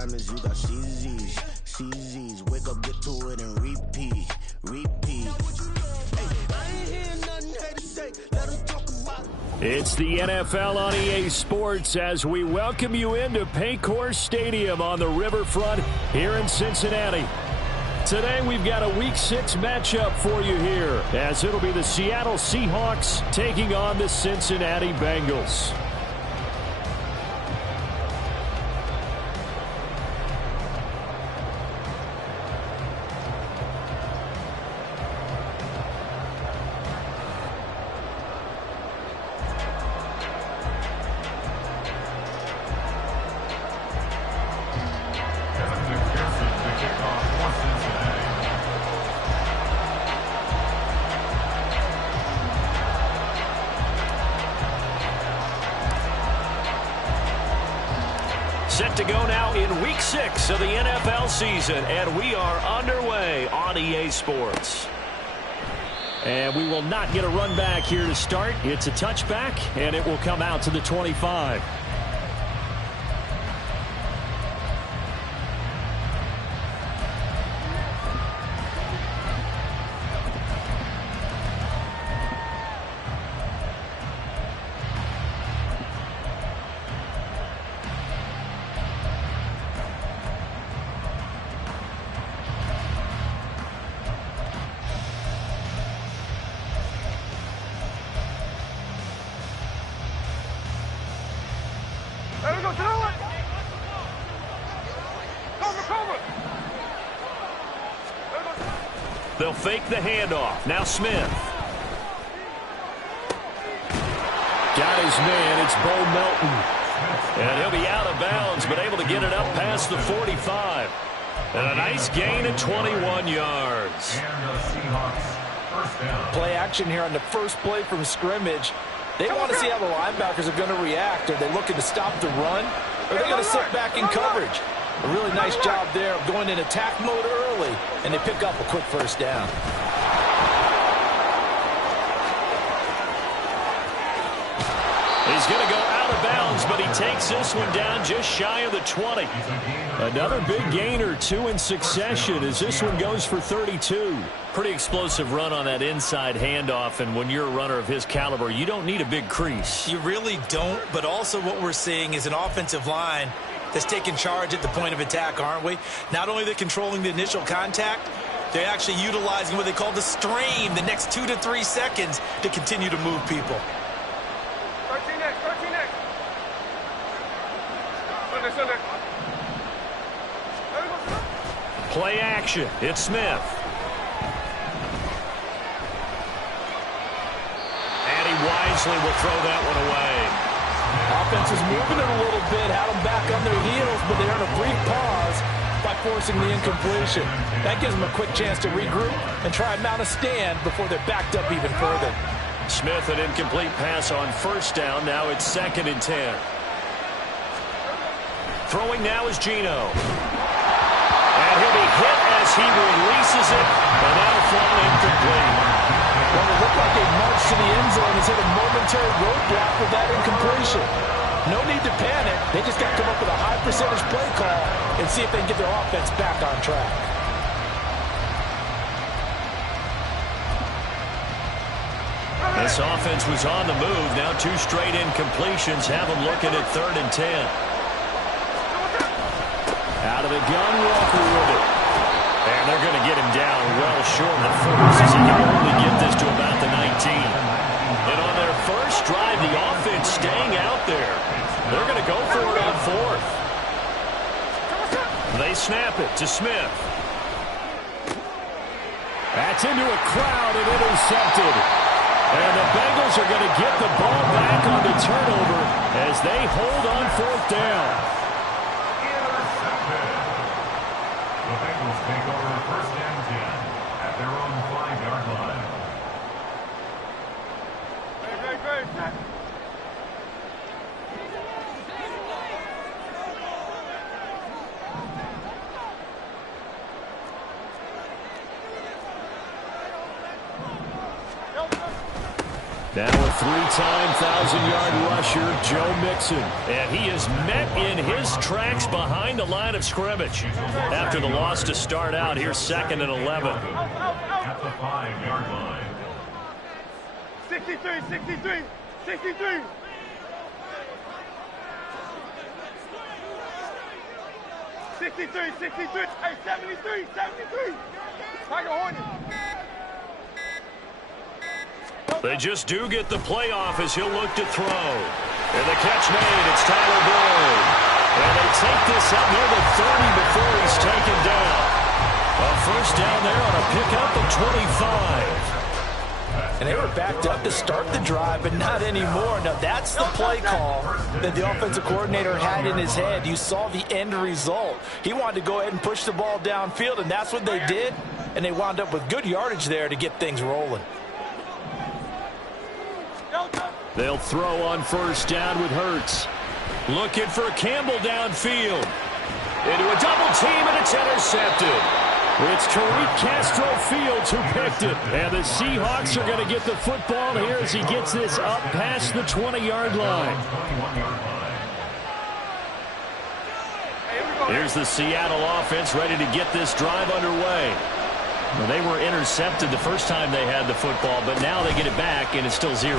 diamonds, you got CZs. CZs, wake up, get to it, and repeat. Repeat. Hey, I ain't hear nothing to say. Let them talk about it. It's the NFL on EA Sports as we welcome you into Paycor Stadium on the riverfront here in Cincinnati. Today we've got a Week 6 matchup for you here as it'll be the Seattle Seahawks taking on the Cincinnati Bengals. Set to go now in Week 6 of the NFL season, and we are underway on EA Sports. And we will not get a run back here to start. It's a touchback, and it will come out to the 25. They'll fake the handoff. Now Smith. Got his man. It's Bo Melton. And he'll be out of bounds, but able to get it up past the 45. And a nice gain of 21 yards. Play action here on the first play from scrimmage. They want to see how the linebackers are going to react. Are they looking to stop the run? Or are they going to sit back in coverage? A really nice job there of going in attack mode early, and they pick up a quick first down. He's going to go out of bounds, but he takes this one down just shy of the 20. Another big gain or two in succession as this one goes for 32. Pretty explosive run on that inside handoff, and when you're a runner of his caliber, you don't need a big crease. You really don't, but also what we're seeing is an offensive line that's taking charge at the point of attack, aren't we? Not only are they controlling the initial contact, they're actually utilizing what they call the strain the next 2 to 3 seconds to continue to move people. 13 next. Play action. It's Smith. And he wisely will throw that one away. Offense is moving it a little bit, had them back on their heels, but they earn a brief pause by forcing the incompletion. That gives them a quick chance to regroup and try and mount a stand before they're backed up even further. Smith, an incomplete pass on first down. Now it's 2nd and 10. Throwing now is Geno. And he'll be hit as he releases it, and that'll fall incomplete. Well, it looked like a march to the end zone has hit a momentary roadblock with that incompletion. No need to panic. They just got to come up with a high percentage play call and see if they can get their offense back on track. This offense was on the move. Now 2 straight incompletions have them looking at 3rd and 10. Out of the gun, Walker with it. And they're going to get him down well short of the force as he can only get this to about the 19. And on their first drive, the offense staying out there. They're going to go for it on 4th. They snap it to Smith. That's into a crowd and intercepted. And the Bengals are going to get the ball back on the turnover as they hold on 4th down. The Bengals take over 1st and 10 at their own 5-yard line. Great. Now a three-time 1,000-yard rusher, Joe Mixon. And he is met in his tracks behind the line of scrimmage. After the loss to start out, here's 2nd and 11. At the 5-yard line. 63, 63, 63. 63, 63, hey, 73, 73. Tiger Hornet. They just do get the playoff as he'll look to throw. And the catch made, it's Tyler Boyd. And they take this up near the 30 before he's taken down. A first down there on a pickup of 25. And they were backed up to start the drive, but not anymore. Now, that's the play call that the offensive coordinator had in his head. You saw the end result. He wanted to go ahead and push the ball downfield, and that's what they did. And they wound up with good yardage there to get things rolling. They'll throw on first down with Hurts. Looking for Campbell downfield. Into a double team, and it's intercepted. It's Tariq Castro Fields who picked it. And the Seahawks are going to get the football here as he gets this up past the 20-yard line. Here's the Seattle offense ready to get this drive underway. Well, they were intercepted the first time they had the football, but now they get it back, and it's still 0-0.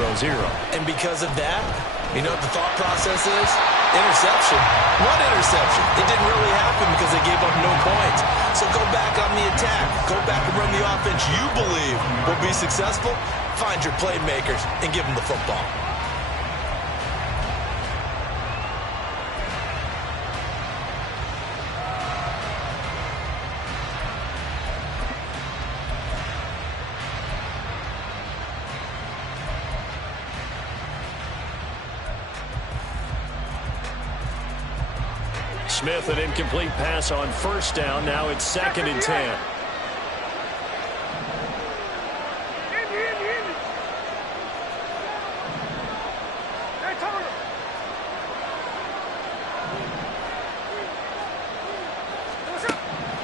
And because of that, you know what the thought process is? Interception. One interception. It didn't really happen because they gave up no points. So go back on the attack. Go back and run the offense you believe will be successful. Find your playmakers and give them the football. Smith, an incomplete pass on first down. Now it's 2nd and 10.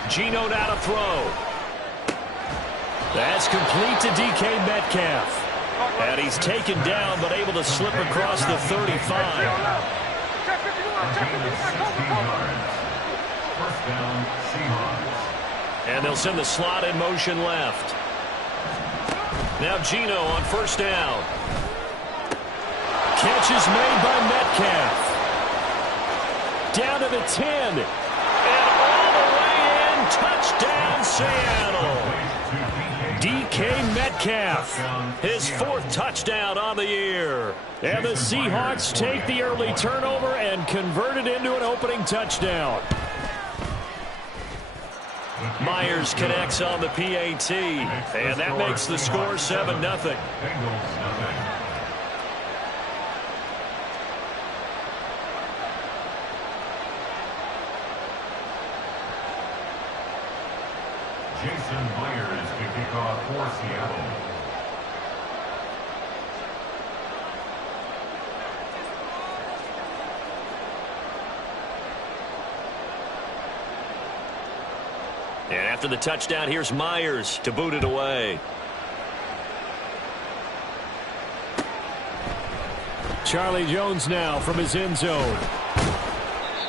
Geno now to throw. That's complete to DK Metcalf. And he's taken down but able to slip across the 35. First down, Seahawks. And they'll send the slot in motion left. Now Geno on first down. Catch is made by Metcalf. Down to the 10. And all the way in. Touchdown, Seattle. DK Metcalf, his 4th touchdown on the year. And the Seahawks take the early turnover and convert it into an opening touchdown. Myers connects on the PAT, and that makes the score 7-0. Jason Myers to kick off for Seattle. And after the touchdown, here's Myers to boot it away. Charlie Jones now from his end zone.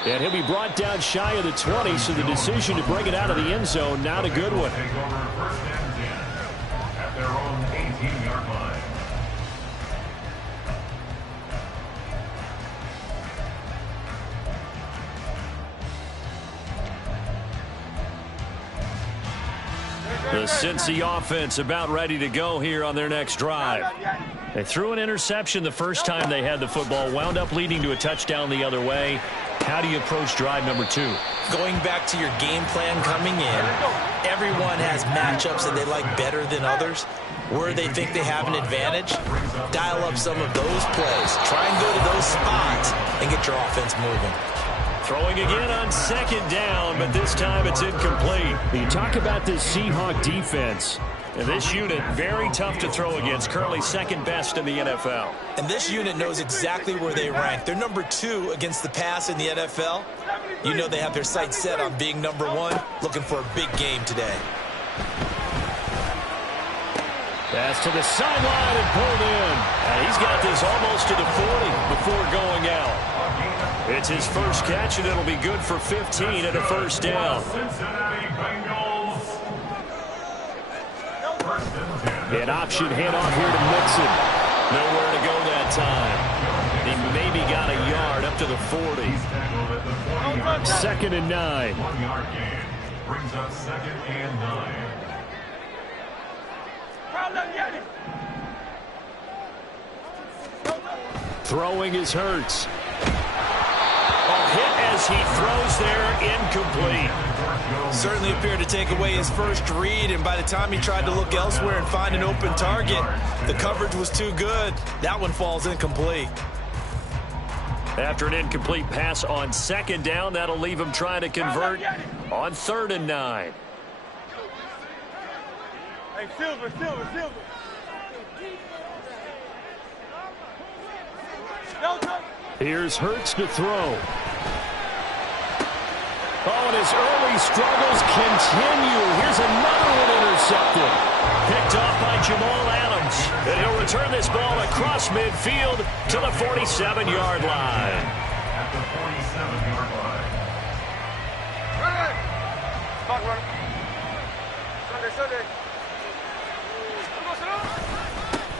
And he'll be brought down shy of the 20, so the decision to bring it out of the end zone, not a good one. Take over first and 10 at their own 18-yard line. The Cincy offense about ready to go here on their next drive. They threw an interception the first time they had the football, wound up leading to a touchdown the other way. How do you approach drive number 2? Going back to your game plan coming in, everyone has matchups that they like better than others. Where they think they have an advantage, dial up some of those plays. Try and go to those spots and get your offense moving. Throwing again on 2nd down, but this time it's incomplete. You talk about this Seahawk defense. And this unit, very tough to throw against, currently 2nd best in the NFL. And this unit knows exactly where they rank. They're number 2 against the pass in the NFL. You know they have their sights set on being number 1, looking for a big game today. Pass to the sideline and pulled in. And he's got this almost to the 40 before going out. It's his first catch, and it'll be good for 15 and a first down. Cincinnati Bengals. An option handoff here to Mixon. Nowhere to go that time. He maybe got a yard up to the 40. He's tackled at the 40-yard line. 2nd and 9. 1-yard gain brings up 2nd and 9. Throwing is Hurts. Hit as he throws there, incomplete. Certainly appeared to take away his first read, and by the time he tried to look elsewhere and find an open target, the coverage was too good. That one falls incomplete. After an incomplete pass on 2nd down, that'll leave him trying to convert on 3rd and 9. Hey, Silver. Here's Hurts to throw. And his early struggles continue. Here's another one intercepted. Picked off by Jamal Adams. And he'll return this ball across midfield to the 47-yard line. At the 47-yard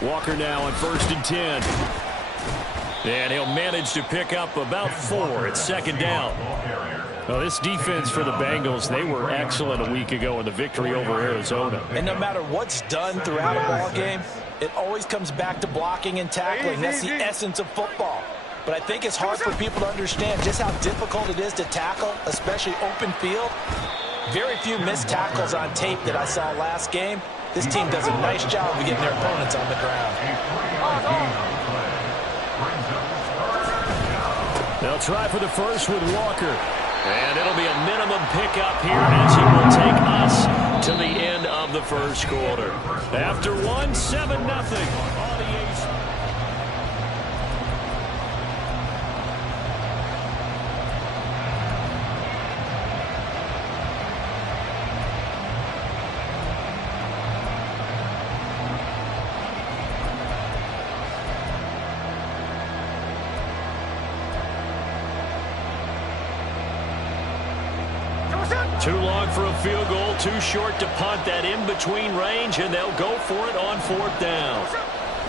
line. Walker now on 1st and 10. And he'll manage to pick up about 4 at 2nd down. Well, this defense for the Bengals, they were excellent a week ago in the victory over Arizona. And no matter what's done throughout a ball game, it always comes back to blocking and tackling. That's the essence of football. But I think it's hard for people to understand just how difficult it is to tackle, especially open field. Very few missed tackles on tape that I saw last game. This team does a nice job of getting their opponents on the ground. They'll try for the first with Walker. And it'll be a minimum pickup here as he will take us to the end of the first quarter. After 1, 7-0. Too long for a field goal, too short to punt that in-between range, and they'll go for it on 4th down.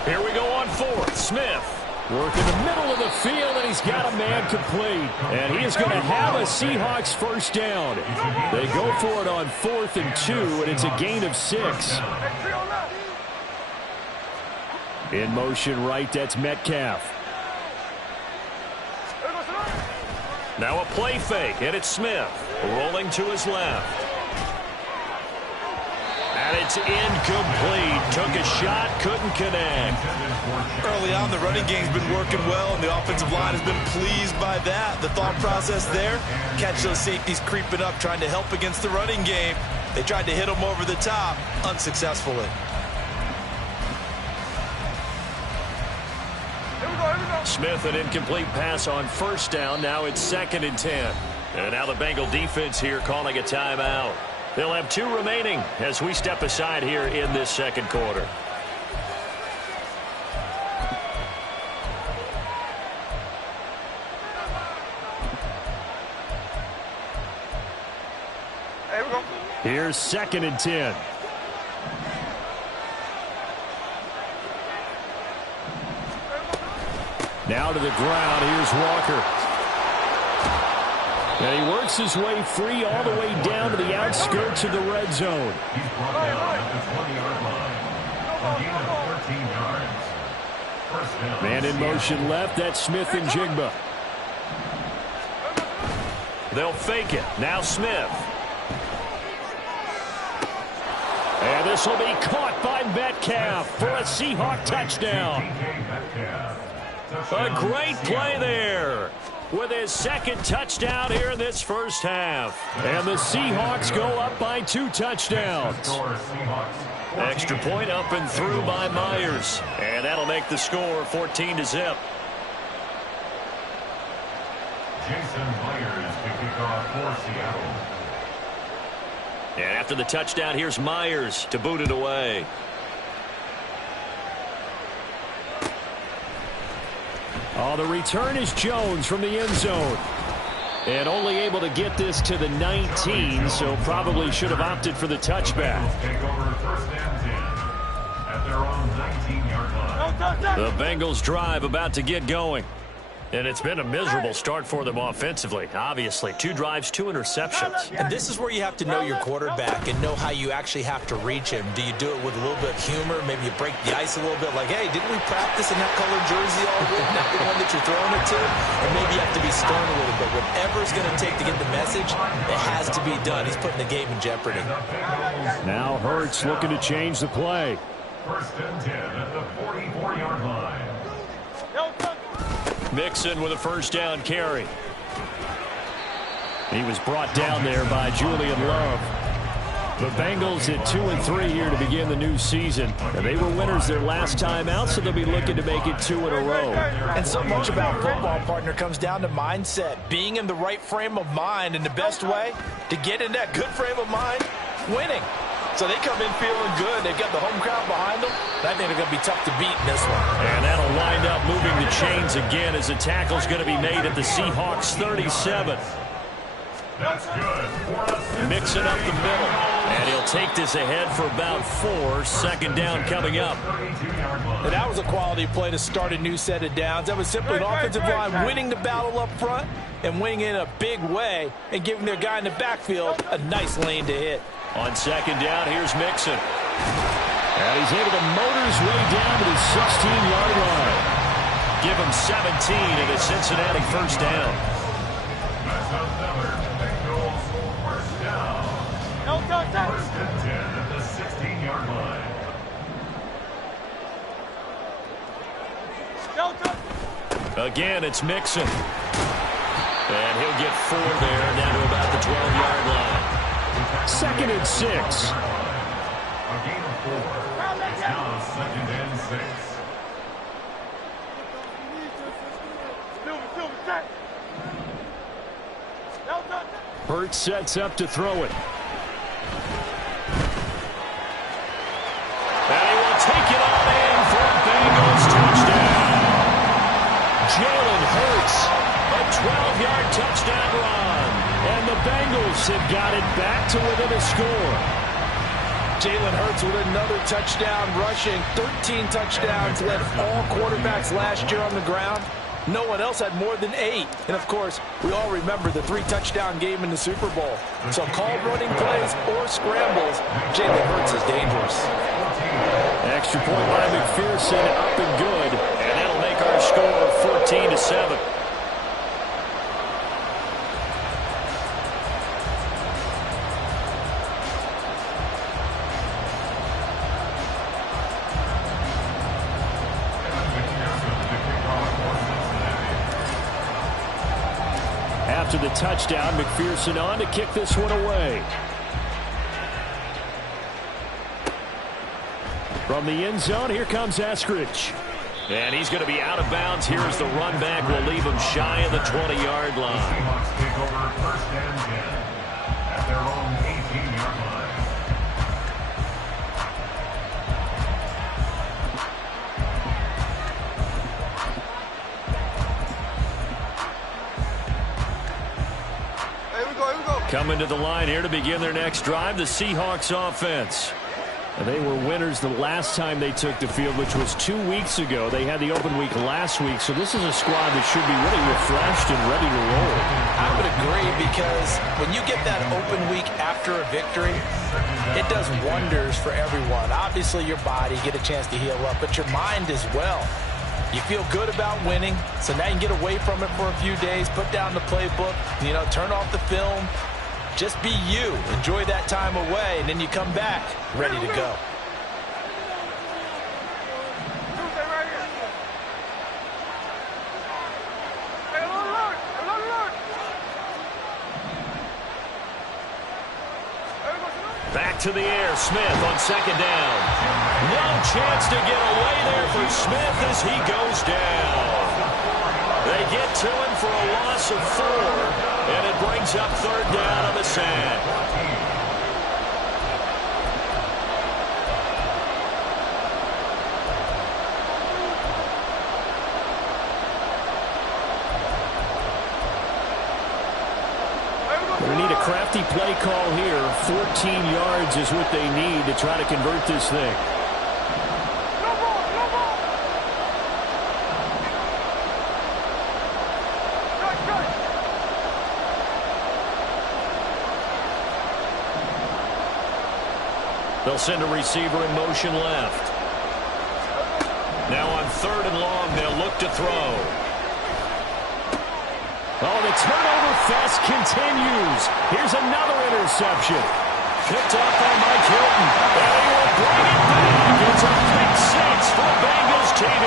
Here we go on 4th. Smith working the middle of the field, and he's got a man complete. And he is going to have a Seahawks first down. They go for it on 4th and 2, and it's a gain of 6. In motion right, that's Metcalf. Now a play fake, and it's Smith. Rolling to his left. And it's incomplete. Took a shot, couldn't connect. Early on, the running game's been working well, and the offensive line has been pleased by that. The thought process there, catch those safeties creeping up, trying to help against the running game. They tried to hit them over the top, unsuccessfully. Smith, an incomplete pass on 1st down. Now it's 2nd and 10. And now the Bengal defense here calling a timeout. They'll have 2 remaining as we step aside here in this 2nd quarter. Here's 2nd and 10. Now to the ground. Here's Walker. And he works his way free all the way down to the outskirts of the red zone. He's brought down at the 20-yard line. A gain of 13 yards. First down. Man in motion left. That's Smith and Jigba. They'll fake it. Now Smith. And this will be caught by Metcalf for a Seahawk touchdown. A great play there with his 2nd touchdown here in this first half. And the Seahawks go up by 2 touchdowns. Extra point up and through by Myers. And that'll make the score 14-0. Jason Myers to kick off for Seattle. And after the touchdown, here's Myers to boot it away. Oh, the return is Jones from the end zone. And only able to get this to the 19, so probably should have opted for the touchback. Take over first and 10 at their own 19-yard line. The Bengals drive about to get going. And it's been a miserable start for them offensively. Obviously, 2 drives, 2 interceptions. And this is where you have to know your quarterback and know how you actually have to reach him. Do you do it with a little bit of humor? Maybe you break the ice a little bit, like, hey, didn't we practice in that colored jersey all week? Not the one that you're throwing it to? And maybe you have to be stern a little bit. Whatever it's going to take to get the message, it has to be done. He's putting the game in jeopardy. Now Hurts looking to change the play. First and 10 at the 44-yard line. Mixon with a first down carry. He was brought down there by Julian Love. The Bengals at 2-3 here to begin the new season. And they were winners their last time out, so they'll be looking to make it 2 in a row. And so much about football, partner, comes down to mindset. Being in the right frame of mind, and the best way to get in that good frame of mind, winning. So they come in feeling good. They've got the home crowd behind them. I think they're going to be tough to beat in this one. And that'll wind up moving the chains again as the tackle's going to be made at the Seahawks 37. That's good. Mixing up the middle. And he'll take this ahead for about 4. Second down coming up. And that was a quality play to start a new set of downs. That was simply an offensive line winning the battle up front and winning in a big way and giving their guy in the backfield a nice lane to hit. On second down, here's Mixon. And he's able to motor his way down to the 16-yard line. Give him 17 and a Cincinnati first down. That's another Bengals first down. First and 10 at the 16-yard line. Again, it's Mixon. And he'll get 4 there, down to about the 12-yard line. Second and 6. A gain of 4. It's now second and 6. Hurts sets up to throw it. And he will take it on in for a Bengals touchdown. Jalen Hurts, a 12-yard touchdown run. And the Bengals have got it back to within a score. Jalen Hurts with another touchdown rushing. 13 touchdowns, led all quarterbacks last year on the ground. No one else had more than 8. And, of course, we all remember the 3-touchdown game in the Super Bowl. So called running plays or scrambles, Jalen Hurts is dangerous. Extra point by McPherson, up and good. And that'll make our score 14-7. After the touchdown, McPherson on to kick this one away. From the end zone, here comes Eskridge. And he's going to be out of bounds here as the run back will leave him shy of the 20-yard line. Seahawks take over first and 10 at their own 18-yard line. Coming to the line here to begin their next drive, the Seahawks offense. And they were winners the last time they took the field, which was 2 weeks ago. They had the open week last week, so this is a squad that should be really refreshed and ready to roll. I would agree, because when you get that open week after a victory, it does wonders for everyone. Obviously, your body, get a chance to heal up, but your mind as well. You feel good about winning, so now you can get away from it for a few days, put down the playbook, turn off the film. Just be you. Enjoy that time away, and then you come back ready to go. Back to the air, Smith on second down. No chance to get away there for Smith as he goes down. They get to him for a loss of 4, and it brings up third down on the sack. They need a crafty play call here. 14 yards is what they need to try to convert this thing. They'll send a receiver in motion left. Now on 3rd and long, they'll look to throw. Oh, the turnover fest continues. Here's another interception. Picked off by Mike Hilton. And he will bring it back. It's a pick 6 for Bengals TV.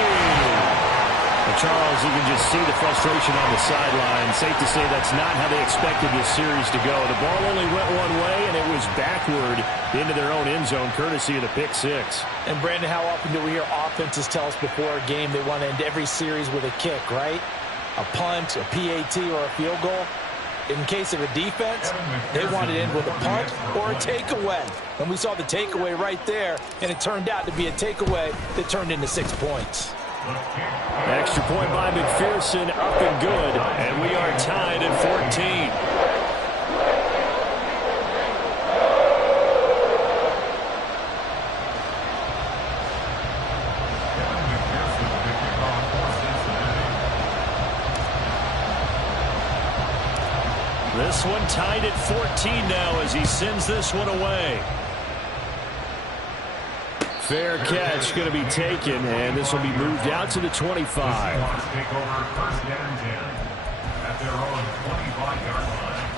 Well, Charles, you can just see the frustration on the sideline. Safe to say that's not how they expected this series to go. The ball only went one way, and it was backward into their own end zone, courtesy of the pick 6. And, Brandon, how often do we hear offenses tell us before a game they want to end every series with a kick, right? A punt, a PAT, or a field goal. In case of a defense, they want to end with a punt or a takeaway. And we saw the takeaway right there, and it turned out to be a takeaway that turned into 6 points. Extra point by McPherson, up and good, and we are tied at 14. This one tied at 14 now as he sends this one away. Fair catch going to be taken, and this will be moved out to the 25. Take over 1st and 10 at their own 25-yard line.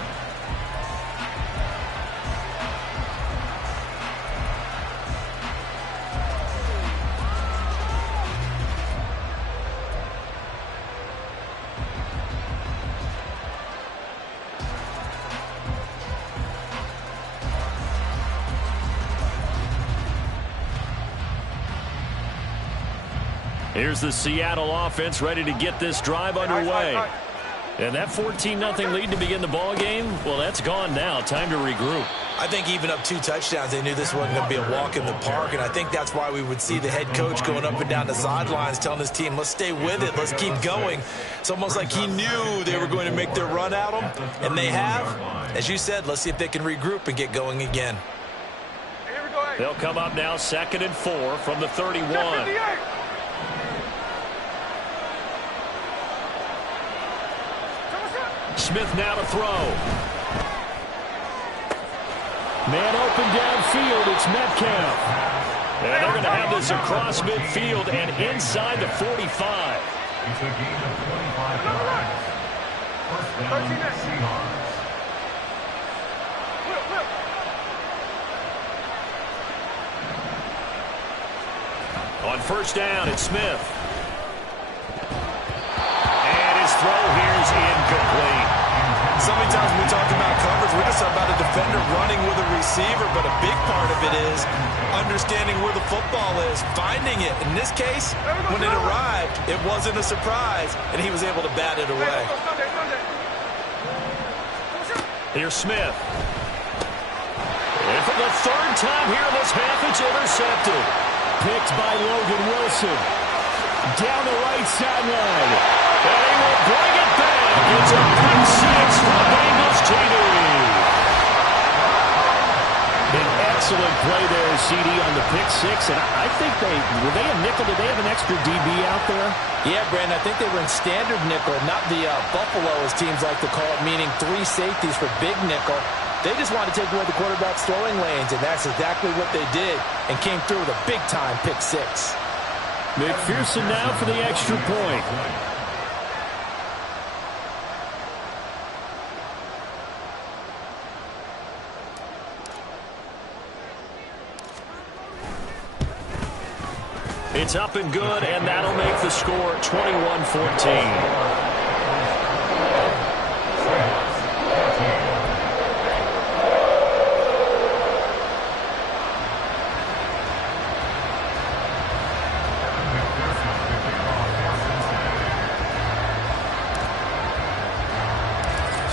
Here's the Seattle offense ready to get this drive underway. And that 14-0 lead to begin the ball game, well, that's gone now. Time to regroup. I think even up 2 touchdowns, they knew this wasn't going to be a walk in the park, and I think that's why we would see the head coach going up and down the sidelines telling his team, let's stay with it, let's keep going. It's almost like he knew they were going to make their run at him, and they have. As you said, let's see if they can regroup and get going again. They'll come up now 2nd and 4 from the 31. Smith now to throw. Man open downfield, it's Metcalf. And they're going to have this across midfield and inside the 45. It's a gain of 25 yards. 1st down, Seahawks. On 1st down, it's Smith. And his throw here is incomplete. So many times when we talk about coverage, we're just about a defender running with a receiver, but a big part of it is understanding where the football is, finding it. In this case, when it arrived, it wasn't a surprise, and he was able to bat it away. Here's Smith. And for the 3rd time here in this half, it's intercepted. Picked by Logan Wilson. Down the right sideline. And he will bring it back. It's a pick 6 for Bengals TV. An excellent play there, CD, on the pick 6. And I think were they a nickel? Did they have an extra DB out there? Yeah, Brandon, I think they were in standard nickel, not the Buffalo, as teams like to call it, meaning 3 safeties for big nickel. They just wanted to take away the quarterback's throwing lanes, and that's exactly what they did, and came through with a big-time pick 6. McPherson now for the extra point. It's up and good, and that'll make the score 21-14.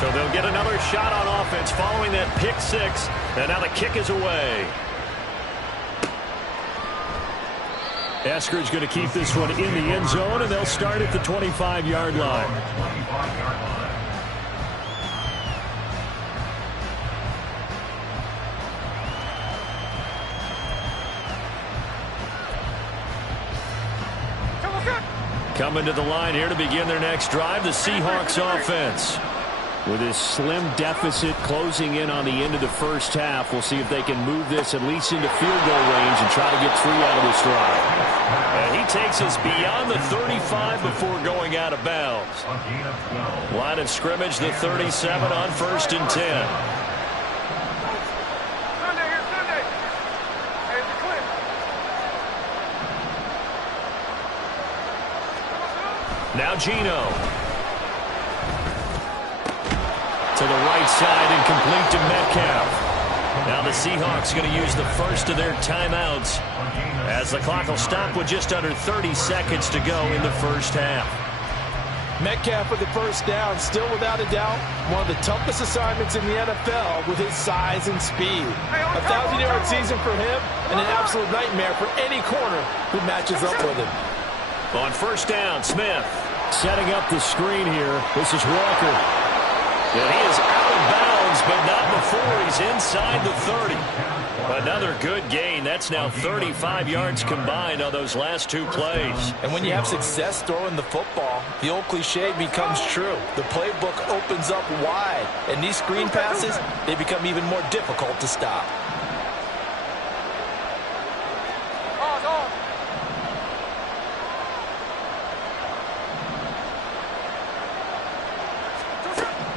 So they'll get another shot on offense following that pick 6, and now the kick is away. Eskridge going to keep this one in the end zone, and they'll start at the 25-yard line. Coming to the line here to begin their next drive, the Seahawks offense. With this slim deficit closing in on the end of the first half, we'll see if they can move this at least into field goal range and try to get 3 out of this drive. And he takes us beyond the 35 before going out of bounds. Line of scrimmage, the 37 on 1st and 10. Now Geno. To the right side and complete to Metcalf. Now the Seahawks going to use the first of their timeouts as the clock will stop with just under 30 seconds to go in the first half. Metcalf with the first down, still without a doubt, one of the toughest assignments in the NFL with his size and speed. A 1,000-yard season for him and an absolute nightmare for any corner who matches up with him. On first down, Smith setting up the screen here. This is Walker. And he is out of bounds, but not before he's inside the 30. Another good gain. That's now 35 yards combined on those last 2 plays. And when you have success throwing the football, the old cliche becomes true. The playbook opens up wide, and these screen passes, they become even more difficult to stop.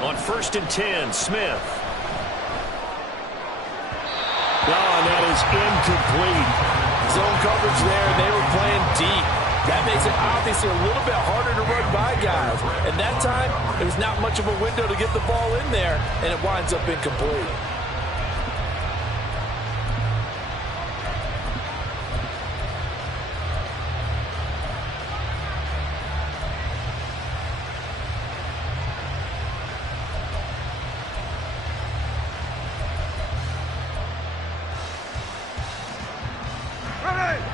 On 1st and 10, Smith. Oh, and that is incomplete. Zone coverage there, and they were playing deep. That makes it obviously a little bit harder to run by guys. And that time, there was not much of a window to get the ball in there, and it winds up incomplete.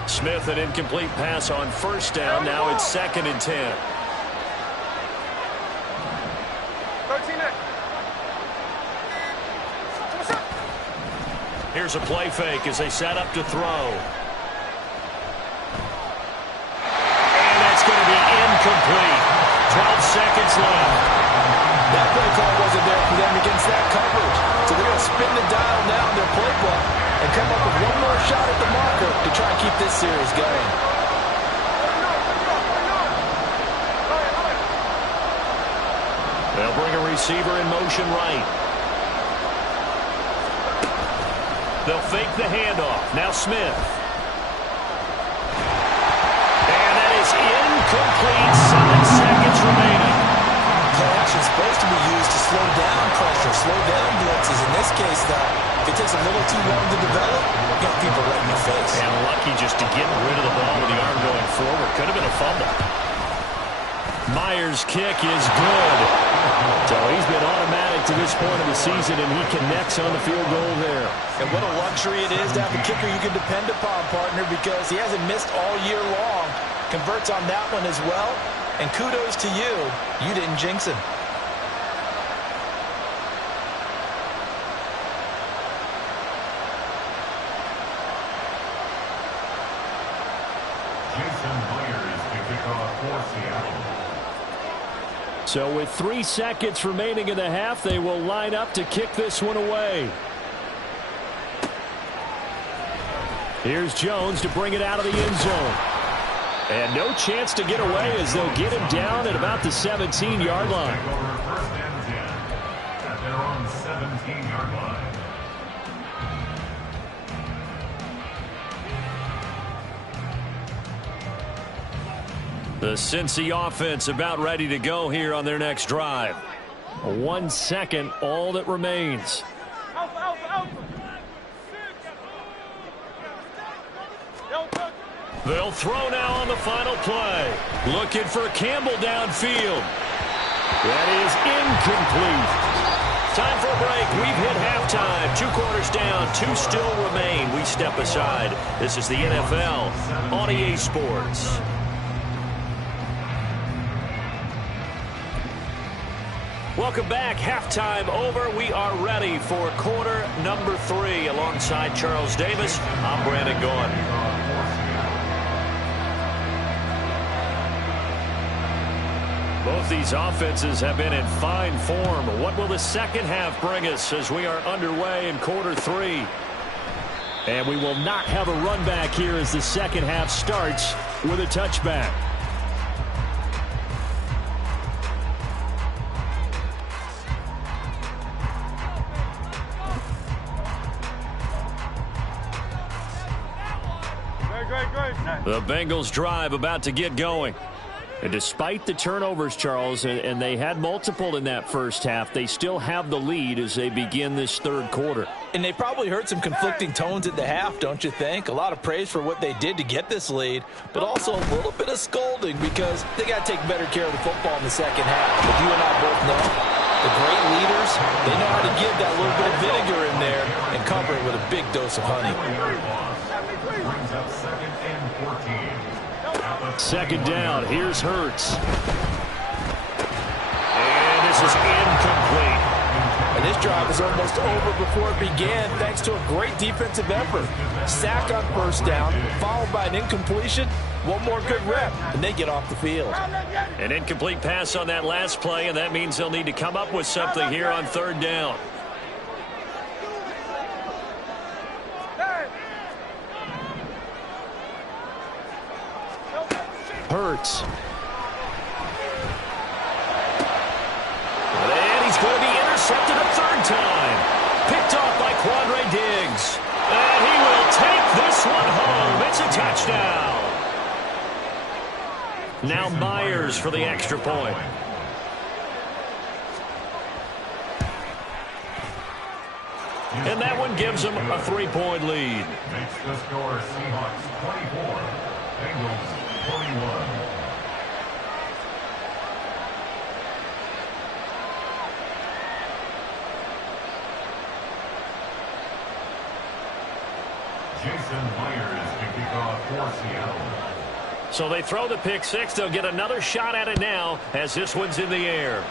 Smith, an incomplete pass on first down. Now it's 2nd and 10. Here's a play fake as they set up to throw. And that's going to be incomplete. 12 seconds left. That play call wasn't there for them against that coverage. So they're going to spin the dial now in their playbook and come up with one more shot at the marker to try and keep this series going. They'll bring a receiver in motion right. They'll fake the handoff. Now Smith. And that is incomplete. 7 seconds remaining. Play action is supposed to be used to slow down pressure, slow down blitzes. In this case, though, if it takes a little too long to develop, you get people right in your face. And lucky just to get rid of the ball with the arm going forward. Could have been a fumble. Myers' kick is good. So he's been automatic to this point of the season, and he connects on the field goal there. And what a luxury it is to have a kicker you can depend upon, partner, because he hasn't missed all year long. Converts on that one as well. And kudos to you. You didn't jinx him. So with 3 seconds remaining in the half, they will line up to kick this one away. Here's Jones to bring it out of the end zone. And no chance to get away as they'll get him down at about the 17-yard line. First and 10 at their own 17-yard line. The Cincy offense about ready to go here on their next drive. 1 second, all that remains. They'll throw now on the final play. Looking for Campbell downfield. That is incomplete. Time for a break. We've hit halftime. 2 quarters down. 2 still remain. We step aside. This is the NFL on EA Sports. Welcome back. Halftime over. We are ready for quarter number 3. Alongside Charles Davis, I'm Brandon Gaughan. Both these offenses have been in fine form. What will the second half bring us as we are underway in quarter 3? And we will not have a run back here as the second half starts with a touchback. The Bengals drive about to get going. And despite the turnovers, Charles, and they had multiple in that first half, they still have the lead as they begin this third quarter. And they probably heard some conflicting tones at the half, don't you think? A lot of praise for what they did to get this lead, but also a little bit of scolding because they got to take better care of the football in the second half. But you and I both know the great leaders, they know how to give that little bit of vinegar in there and cover it with a big dose of honey. Brings up 2nd and 14. Second down, here's Hurts. And this is incomplete. And this drive is almost over before it began thanks to a great defensive effort. Sack on first down, followed by an incompletion. One more good rep, and they get off the field. An incomplete pass on that last play, and that means they'll need to come up with something here on third down. Hurts. And he's going to be intercepted a third time. Picked off by Quandre Diggs. And he will take this one home. It's a touchdown. Now Myers for the extra point. And that one gives them a 3-point lead. Makes the score Seahawks 24, Bengals 21. Jason Myers to kick off for Seattle. So they throw the pick six. They'll get another shot at it now as this one's in the air.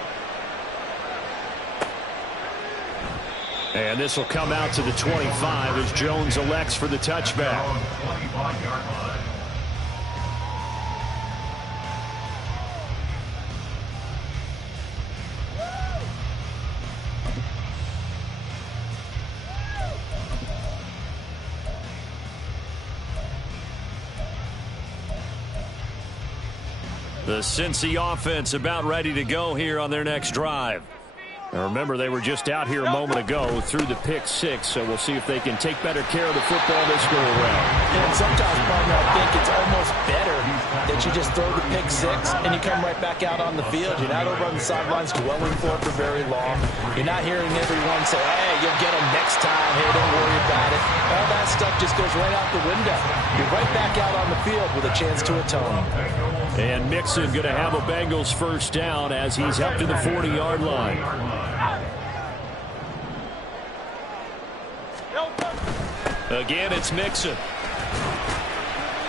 And this will come out to the 25 as Jones elects for the touchback. 25-yard line. The Cincy offense about ready to go here on their next drive. Now remember, they were just out here a moment ago through the pick six, so we'll see if they can take better care of the football this go around. And sometimes, partner, I think it's almost better that you just throw the pick six and you come right back out on the field. You're not over on the sidelines dwelling for it for very long. You're not hearing everyone say, hey, you'll get them next time. Hey, don't worry about it. All that stuff just goes right out the window. You're right back out on the field with a chance to atone. And Mixon going to have a Bengals first down as he's up to the 40-yard line. Again, it's Mixon.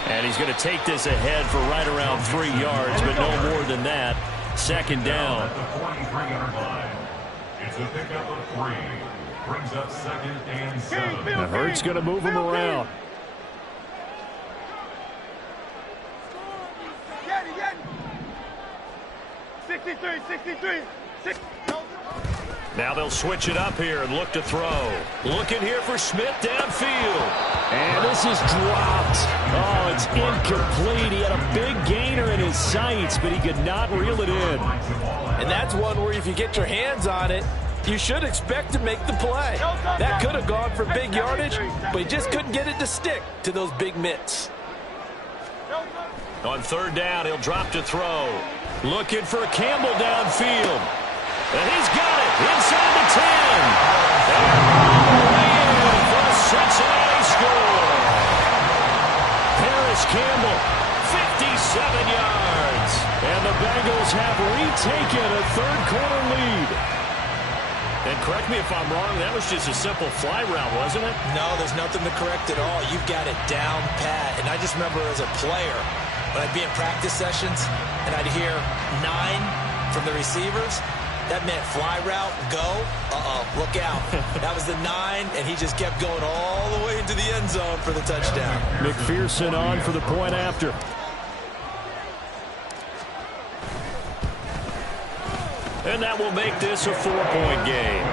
And he's going to take this ahead for right around 3 yards, but no more than that. Second down. At the 43-yard line. It's a pickup of 3. Brings up 2nd and 7. Now Hurts going to move him around. Get it. 63. Now they'll switch it up here and look to throw. Looking here for Smith downfield. And this is dropped. Oh, it's incomplete. He had a big gainer in his sights, but he could not reel it in. And that's one where if you get your hands on it, you should expect to make the play. That could have gone for big yardage, but he just couldn't get it to stick to those big mitts. On third down, he'll drop to throw. Looking for Campbell downfield. And he's got it inside the 10. And all the way in for a Cincinnati score. Paris Campbell, 57 yards. And the Bengals have retaken a third-quarter lead. And correct me if I'm wrong, that was just a simple fly route, wasn't it? No, there's nothing to correct at all. You've got it down pat. And I just remember as a player, when I'd be in practice sessions and I'd hear 9 from the receivers, that meant fly route, go, look out. That was the 9, and he just kept going all the way into the end zone for the touchdown. McPherson on for the point after. And that will make this a 4-point game.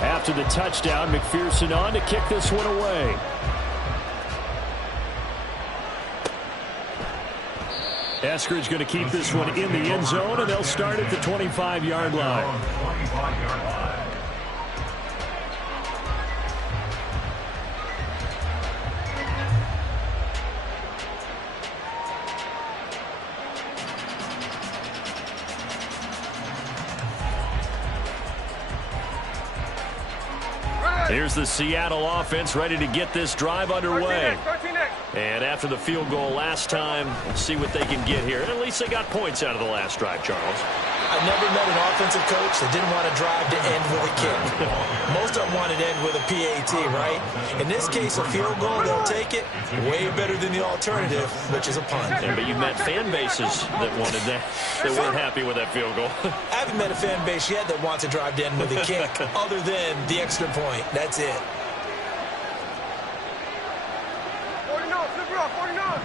After the touchdown, McPherson on to kick this one away. Eskridge going to keep this one in the end zone, and they'll start at the 25-yard line. Here's the Seattle offense ready to get this drive underway. And after the field goal last time, we'll see what they can get here. And at least they got points out of the last drive, Charles. I've never met an offensive coach that didn't want to drive to end with a kick. Most of them wanted to end with a PAT, right? In this case, a field goal, they'll take it. Way better than the alternative, which is a punt. Yeah, but you've met fan bases that wanted that. They weren't happy with that field goal. I haven't met a fan base yet that wants to drive to end with a kick other than the extra point. That's it. 49, flip it off, 49.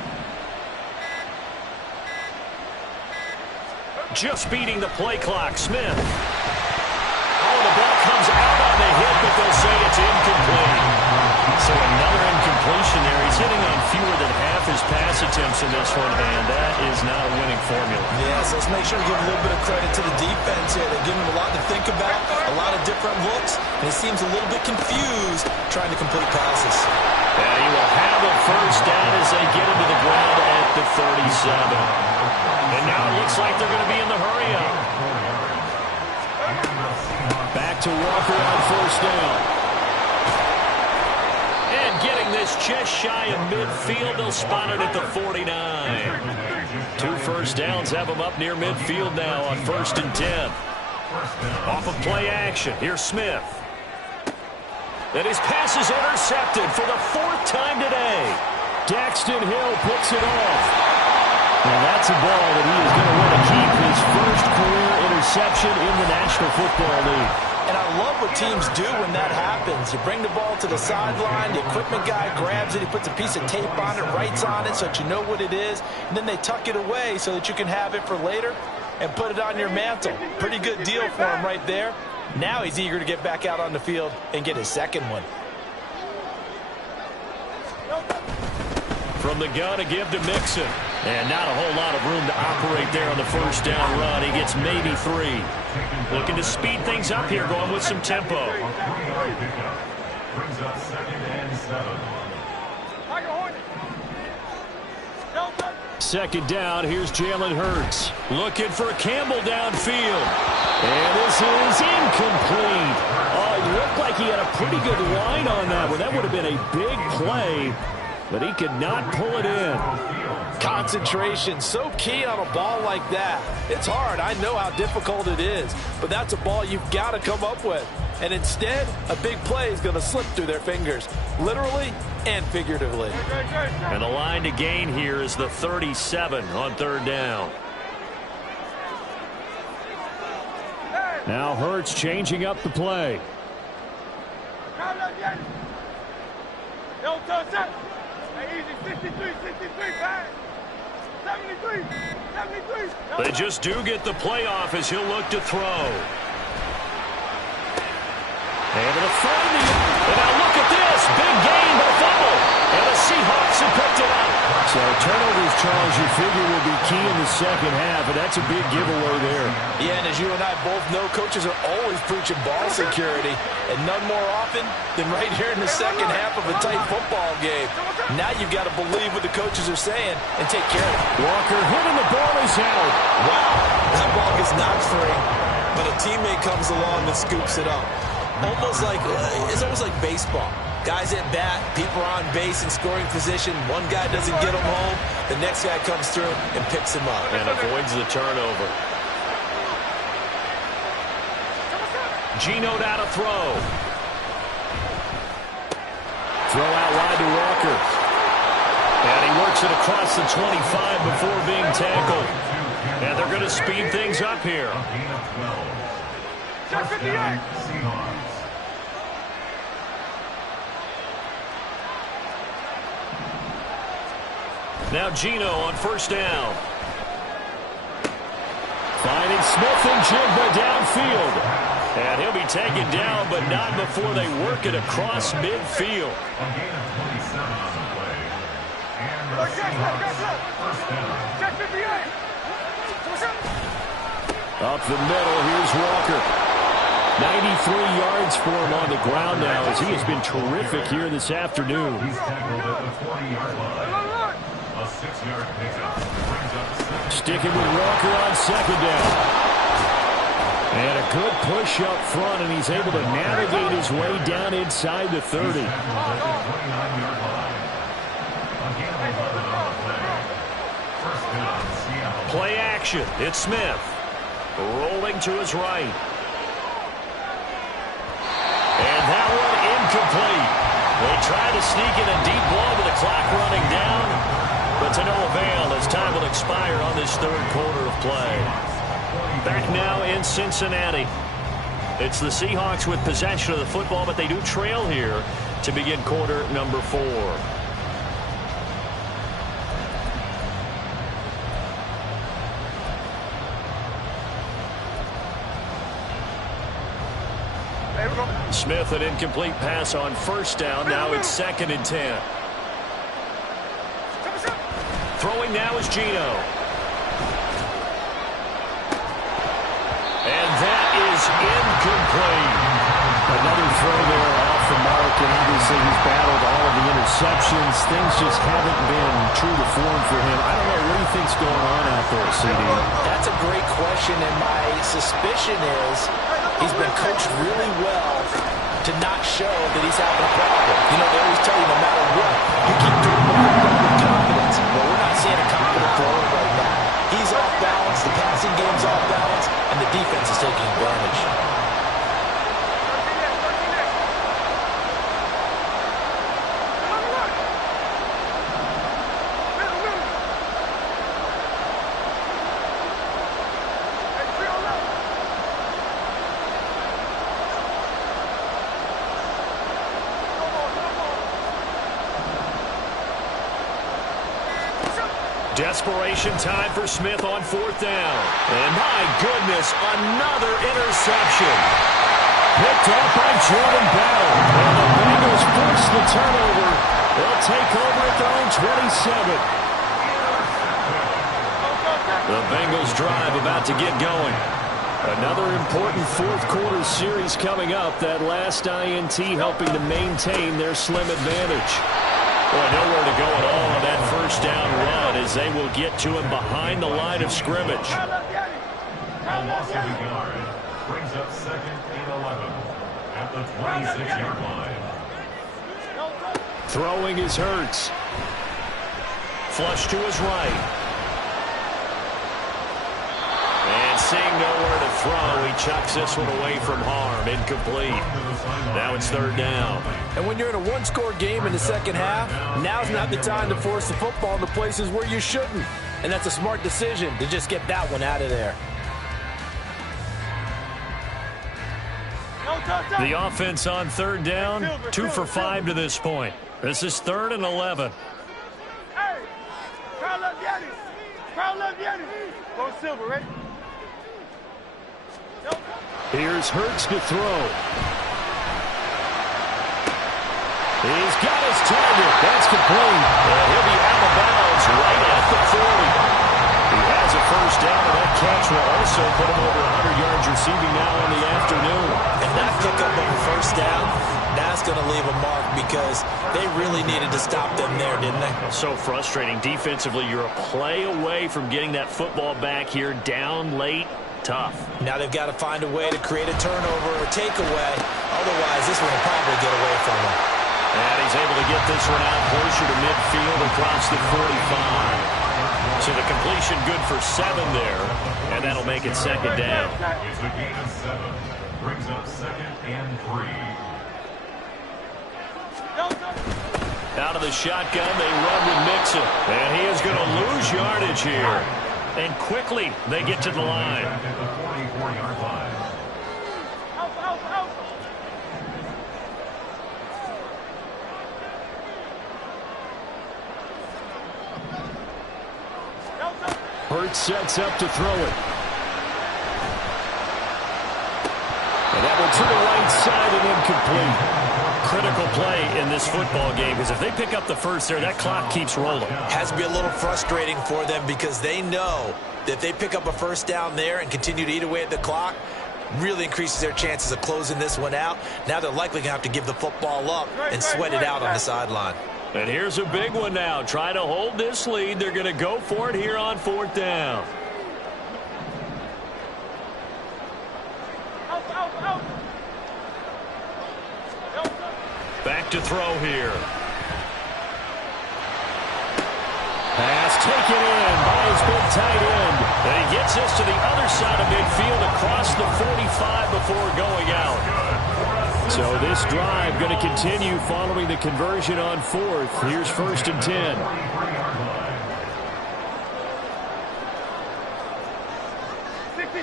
Just beating the play clock. Smith. Oh, the ball comes out on the hit, but they'll say it's incomplete. So another incompletion there. He's hitting on fewer than half his pass attempts in this one, and that is not a winning formula. Yes, let's make sure to give a little bit of credit to the defense here. They're giving him a lot to think about, a lot of different looks, and he seems a little bit confused trying to complete passes. And he will have a first down as they get into the ground at the 37. And now it looks like they're going to be in the hurry-up. Back to Walker on first down. And getting this just shy of midfield, they'll spot it at the 49. 2 first downs have them up near midfield now on 1st and 10. Off of play action, here's Smith. And his pass is intercepted for the 4th time today. Daxton Hill picks it off. And that's a ball that he is going to want to keep, his first career interception in the National Football League. And I love what teams do when that happens. You bring the ball to the sideline, the equipment guy grabs it, he puts a piece of tape on it, writes on it so that you know what it is, and then they tuck it away so that you can have it for later and put it on your mantle. Pretty good deal for him right there. Now he's eager to get back out on the field and get his second one. From the gun to give to Mixon. And not a whole lot of room to operate there on the first down run. He gets maybe 3. Looking to speed things up here, going with some tempo. Brings up 2nd and 7. 2nd down, here's Jalen Hurts. Looking for Campbell downfield. And this is incomplete. Oh, it looked like he had a pretty good line on that one. That would have been a big play, but he could not pull it in. Concentration, so key on a ball like that. It's hard. I know how difficult it is, but that's a ball you've got to come up with. And instead, a big play is going to slip through their fingers, literally and figuratively. And the line to gain here is the 37 on 3rd down. Now Hurts changing up the play. Easy, 63, pass. 73, 73. They just do get the playoff as he'll look to throw. Able to find the... And now look at this. Big gain, but fumble. And the Seahawks have picked it up. So turnovers, Charles, you figure will be key in the second half, and that's a big giveaway there. Yeah, and as you and I both know, coaches are always preaching ball security, and none more often than right here in the second half of a tight football game. Now you've got to believe what the coaches are saying and take care of it. Walker hitting the ball is out. Wow, that ball gets knocked free, but a teammate comes along and scoops it up. It's almost like baseball. Guys at bat, people are on base in scoring position. One guy doesn't get him home. The next guy comes through and picks him up. And avoids the turnover. Geno down to throw. Throw out wide to Walker. And he works it across the 25 before being tackled. And they're going to speed things up here. Check 58. Seahawks. Now Gino on first down. Finding Smith and Jigba downfield. And he'll be taken down, but not before they work it across midfield. A gain of 27 on the play. And the Seahawks first down. Check 58. Up the middle, here's Walker. 93 yards for him on the ground now as he has been terrific here this afternoon. He's tackled at the 40-yard line. A 6-yard pickup brings up second. Sticking with Walker on second down. And a good push up front, and he's able to navigate his way down inside the 30. Tackled at the 29-yard line. A gain of 11 on the play. First down, Seattle. Play action. It's Smith. Rolling to his right. And that one incomplete. They tried to sneak in a deep ball with the clock running down, but to no avail as time will expire on this third quarter of play. Back now in Cincinnati. It's the Seahawks with possession of the football, but they do trail here to begin quarter number 4. Smith, an incomplete pass on first down. Now it's 2nd and 10. Throwing now is Gino. And that is incomplete. Another throw there off the mark, and obviously he's battled all of the interceptions. Things just haven't been true to form for him. I don't know, what do you think's going on out there, CD? That's a great question, and my suspicion is he's been coached really well to not show that he's having a problem. You know, they always tell you no matter what, you keep doing what you're doing with confidence. Well, we're not seeing a confident thrower right now. He's off balance, the passing game's off balance, and the defense is taking advantage. Desperation time for Smith on 4th down. And my goodness, another interception. Picked up by Jordan Bell. And the Bengals force the turnover. They'll take over at their own 27. The Bengals drive about to get going. Another important fourth quarter series coming up. That last INT helping to maintain their slim advantage. Well, nowhere to go at all on that first down run as they will get to him behind the line of scrimmage. A loss of a yard brings up 2nd and 11 at the 26-yard line. Throwing is Hurts. Flush to his right. And seeing nowhere to throw, he chucks this one away from harm. Incomplete. Now it's 3rd down. And when you're in a one-score game in the second half, now's not the time to force the football in the places where you shouldn't. And that's a smart decision to just get that one out of there. The offense on 3rd down, 2 for 5 to this point. This is 3rd and 11. Hey, crowd love Yanni. Crowd love Yanni. Go Silver, ready? Here's Hurts to throw. He's got his target. That's complete. And he'll be out of bounds right at the 40. He has a first down, and that catch will also put him over 100 yards receiving now in the afternoon. And that pickup of a first down, that's going to leave a mark because they really needed to stop them there, didn't they? So frustrating. Defensively, you're a play away from getting that football back here down late. Tough. Now they've got to find a way to create a turnover or takeaway. Otherwise, this one will probably get away from them. And he's able to get this one out closer to midfield across the 45. So the completion good for 7 there, and that'll make it 2nd down. It's a gain of 7. Brings up 2nd and 3. Out of the shotgun, they run with Mixon. And he is going to lose yardage here. And quickly, they get to the line. At the 44-yard line. Hurts sets up to throw it. And that one to the right side and incomplete. Critical play in this football game, because if they pick up the first there, that clock keeps rolling. Has to be a little frustrating for them because they know that if they pick up a first down there and continue to eat away at the clock, really increases their chances of closing this one out. Now they're likely going to have to give the football up and sweat it out on the sideline. And here's a big one now. Trying to hold this lead. They're going to go for it here on 4th down. Back to throw here. Pass taken in by his big tight end. And he gets this to the other side of midfield across the 45 before going out. So this drive going to continue following the conversion on 4th. Here's 1st and 10.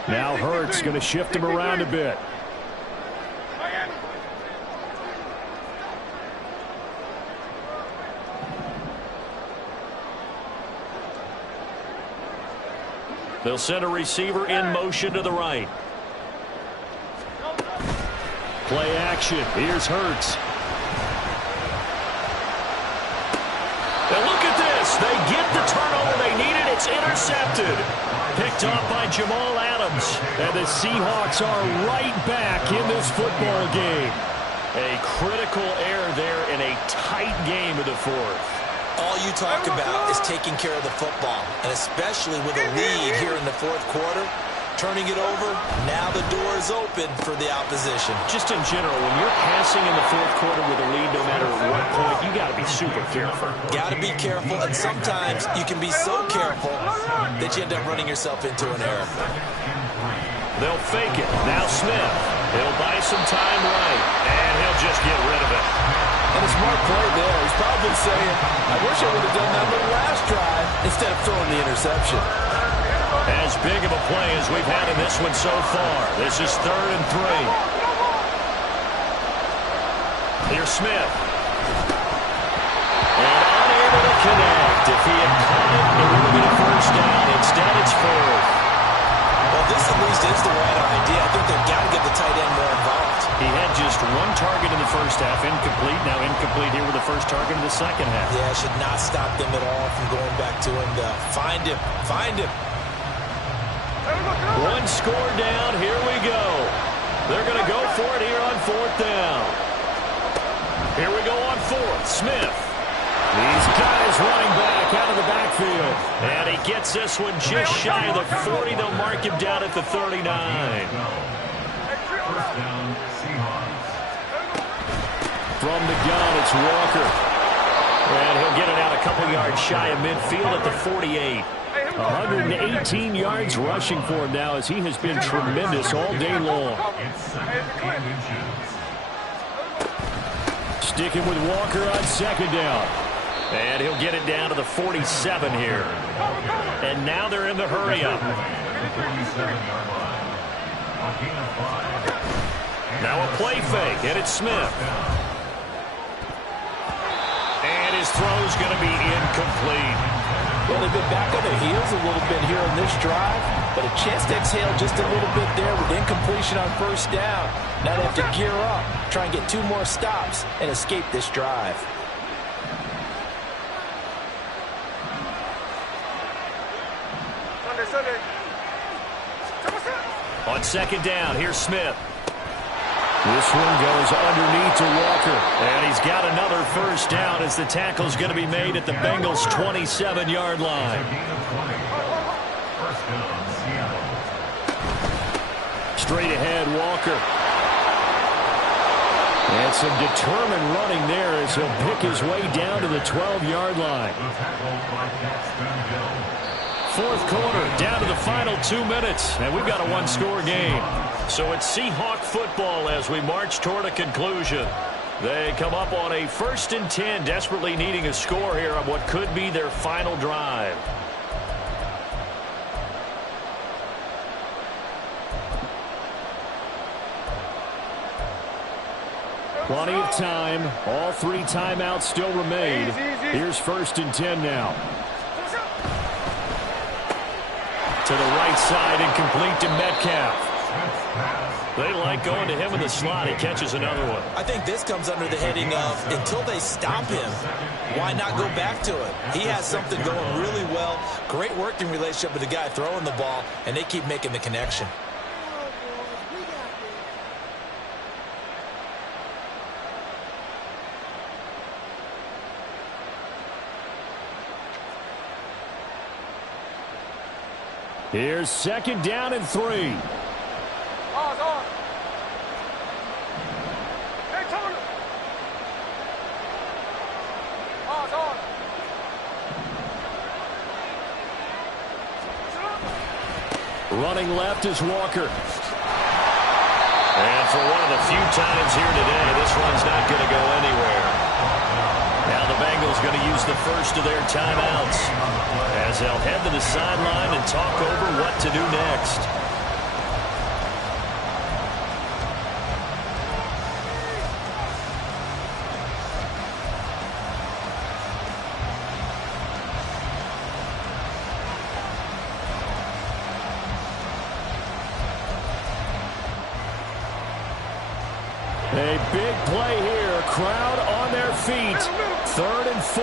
Now Hurts going to shift him around a bit. They'll send a receiver in motion to the right. Play action. Here's Hurts. And look at this. They get the turnover they needed. It's intercepted. Picked off by Jamal Adams. And the Seahawks are right back in this football game. A critical error there in a tight game of the 4th. All you talk about is taking care of the football, and especially with a lead here in the 4th quarter, turning it over, now the door is open for the opposition. Just in general, when you're passing in the 4th quarter with a lead, no matter what point, you got to be super careful. Got to be careful, and sometimes you can be so careful that you end up running yourself into an error. They'll fake it. Now Smith. He'll buy some time right, and he'll just get rid of it. And a smart play there. He's probably saying, I wish I would have done that little last drive instead of throwing the interception. As big of a play as we've had in this one so far. This is 3rd and 3. Here's Smith. And unable to connect. If he had caught it, it would have been a first down. Instead, it's 4th. Well, this at least is the right idea. I think they've got to get the tight end more involved. He had just one target in the first half, incomplete. Now incomplete here with the first target in the second half. Yeah, should not stop them at all from going back to him to find him. Find him. One score down. Here we go. They're going to go for it here on 4th down. Here we go on 4th. Smith. These guys running back out of the backfield. And he gets this one just shy of the 40. They'll mark him down at the 39. From the gun, it's Walker. And he'll get it out a couple yards shy of midfield at the 48. 118 yards rushing for him now as he has been tremendous all day long. Sticking with Walker on 2nd down. And he'll get it down to the 47 here. And now they're in the hurry-up. Now a play fake, and it's Smith. And his throw's going to be incomplete. Well, they've been back on their heels a little bit here on this drive, but a chance to exhale just a little bit there with incompletion on 1st down. Now they have to gear up, try and get 2 more stops, and escape this drive. On 2nd down, here's Smith. This one goes underneath to Walker. And he's got another first down as the tackle's going to be made at the Bengals' 27-yard line. Straight ahead, Walker. And some determined running there as he'll pick his way down to the 12-yard line. 4th quarter, down to the final 2 minutes, and we've got a one-score game. So it's Seahawk football as we march toward a conclusion. They come up on a 1st and 10, desperately needing a score here on what could be their final drive. Plenty of time. All 3 timeouts still remain. Here's 1st and 10 now. To the right side and complete to Metcalf. They like going to him in the slot. He catches another one. I think this comes under the heading of until they stop him, why not go back to it? He has something going really well. Great working relationship with the guy throwing the ball, and they keep making the connection. Here's second down and 3. Running left is Walker. And for one of the few times here today, this one's not going to go anywhere. Now the Bengals going to use the first of their timeouts as they'll head to the sideline and talk over what to do next. A big play here. Crowd on their feet. 3rd and 4.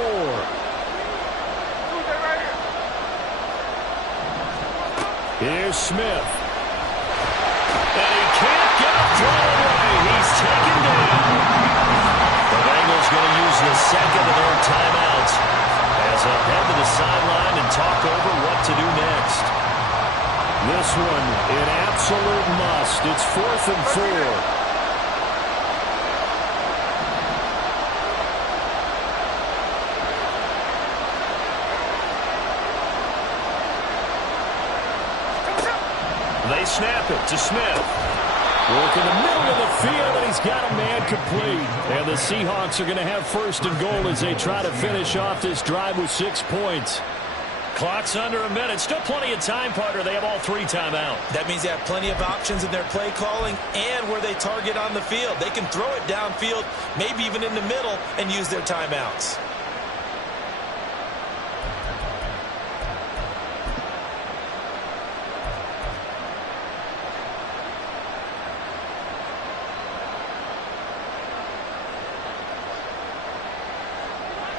Here's Smith. And he can't get a throw away. He's taken down. The Bengals going to use the second of their timeouts as they'll head to the sideline and talk over what to do next. This one an absolute must. It's 4th and 4. They snap it to Smith. Work in the middle of the field, and he's got a man complete. And the Seahawks are going to have 1st and goal as they try to finish off this drive with 6 points. Clock's under a minute. Still plenty of time, partner. They have all 3 timeouts. That means they have plenty of options in their play calling and where they target on the field. They can throw it downfield, maybe even in the middle, and use their timeouts.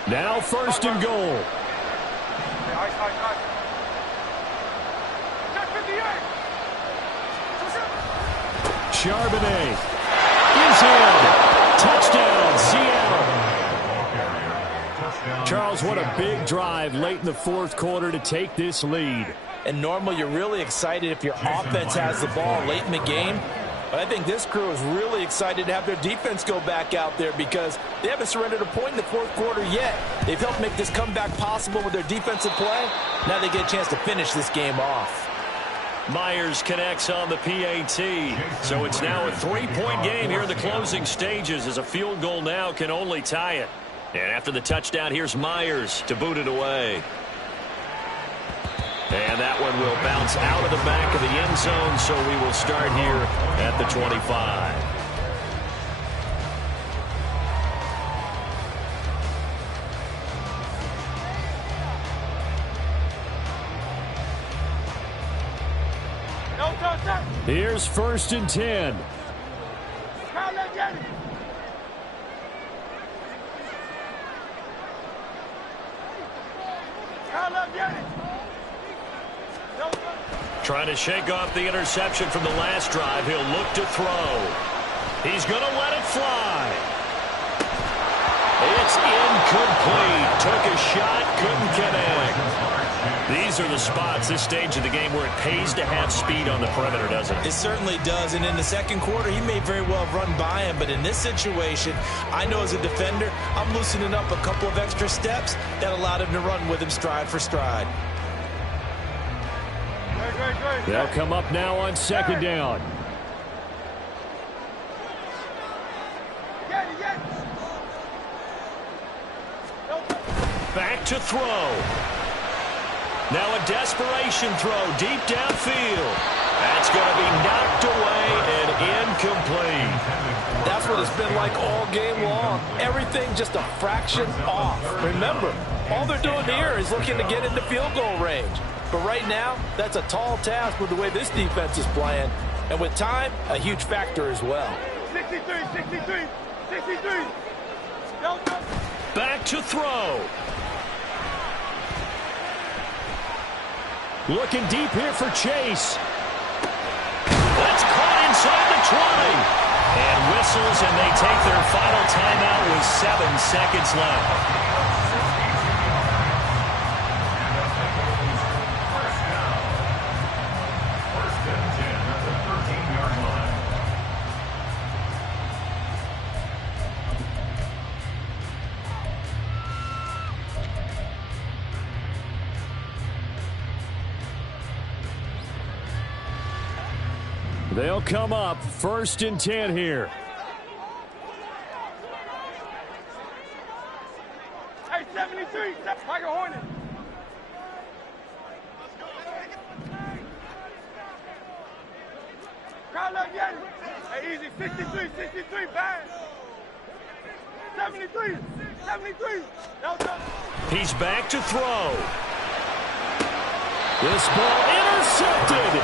Now 1st and goal. Charbonnet is in. Touchdown, Seattle. Charles, what a big drive late in the 4th quarter to take this lead. And normally you're really excited if your offense has the ball late in the game. But I think this crew is really excited to have their defense go back out there because they haven't surrendered a point in the 4th quarter yet. They've helped make this comeback possible with their defensive play. Now they get a chance to finish this game off. Myers connects on the PAT. So it's now a 3-point game here in the closing stages as a field goal now can only tie it. And after the touchdown, here's Myers to boot it away. And that one will bounce out of the back of the end zone, so we will start here at the 25. Here's 1st and 10. Trying to shake off the interception from the last drive. He'll look to throw. He's going to let it fly. It's incomplete. Took a shot, couldn't connect. These are the spots, this stage of the game, where it pays to have speed on the perimeter, doesn't it? It certainly does, and in the 2nd quarter, he may very well have run by him, but in this situation, I know as a defender, I'm loosening up a couple of extra steps that allowed him to run with him stride for stride. They'll come up now on 2nd down. Back to throw. Now a desperation throw deep downfield. That's going to be knocked away and incomplete. That's what it's been like all game long. Everything just a fraction off. Remember, all they're doing here is looking to get into field goal range. But right now, that's a tall task with the way this defense is playing. And with time, a huge factor as well. 63, 63, 63. Back to throw. Looking deep here for Chase. That's caught inside the 20. And whistles, and they take their final timeout with 7 seconds left. They'll come up 1st and 10 here. Hey, 73, like a Hornet. Crowd left Yanni. Hey, easy, 63, 63, bang. 73, 73. He's back to throw. This ball intercepted.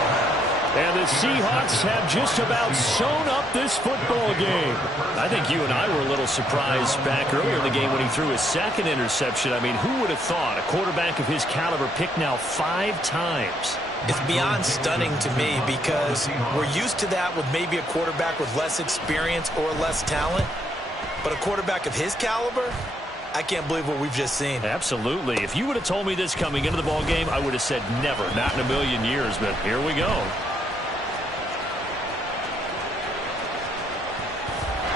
And the Seahawks have just about sewn up this football game. I think you and I were a little surprised back earlier in the game when he threw his 2nd interception. I mean, who would have thought a quarterback of his caliber picked now 5 times? It's beyond stunning to me because we're used to that with maybe a quarterback with less experience or less talent. But a quarterback of his caliber, I can't believe what we've just seen. Absolutely. If you would have told me this coming into the ball game, I would have said never, not in a million years. But here we go.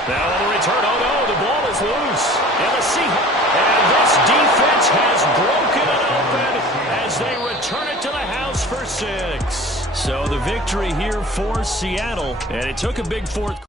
Now on the return, oh no, the ball is loose. And the Seahawks, and this defense has broken it open as they return it to the house for 6. So the victory here for Seattle, and it took a big 4th